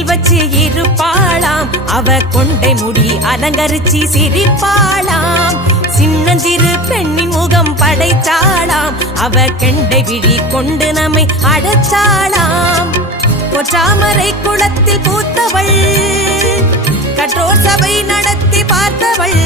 கோயில் வச்சு இருப்பாளாம், அவ கொண்டை முடி அலங்கரிச்சி சிரிப்பாளாம். சின்னஞ்சிறு பெண்ணின் முகம் படைத்தாளாம், அவ கெண்டை விழி கொண்டு நம்மை அடைச்சாளாம். பொற்றாமரை குளத்தில் பூத்தவள், கற்றோர் சபை நடத்தி பார்த்தவள்.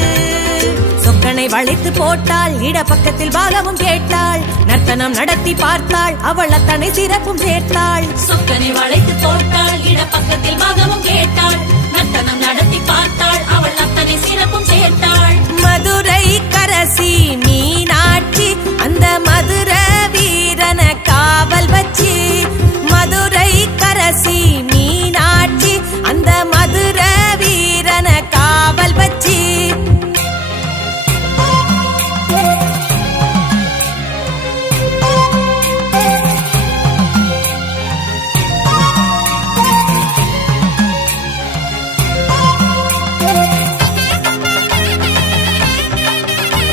சொக்கனை வளைத்து போட்டாள், இட பக்கத்தில் பாலமும் கேட்டாள். நர்த்தனம் நடத்தி பார்த்தாள், அவள் அத்தனை சிறப்பும் சேர்த்தாள். சொக்கனை வளைத்து போட்டாள், இட பக்கத்தில் பாகமும் கேட்டாள். நர்த்தனம் நடத்தி பார்த்தாள், அவள் அத்தனை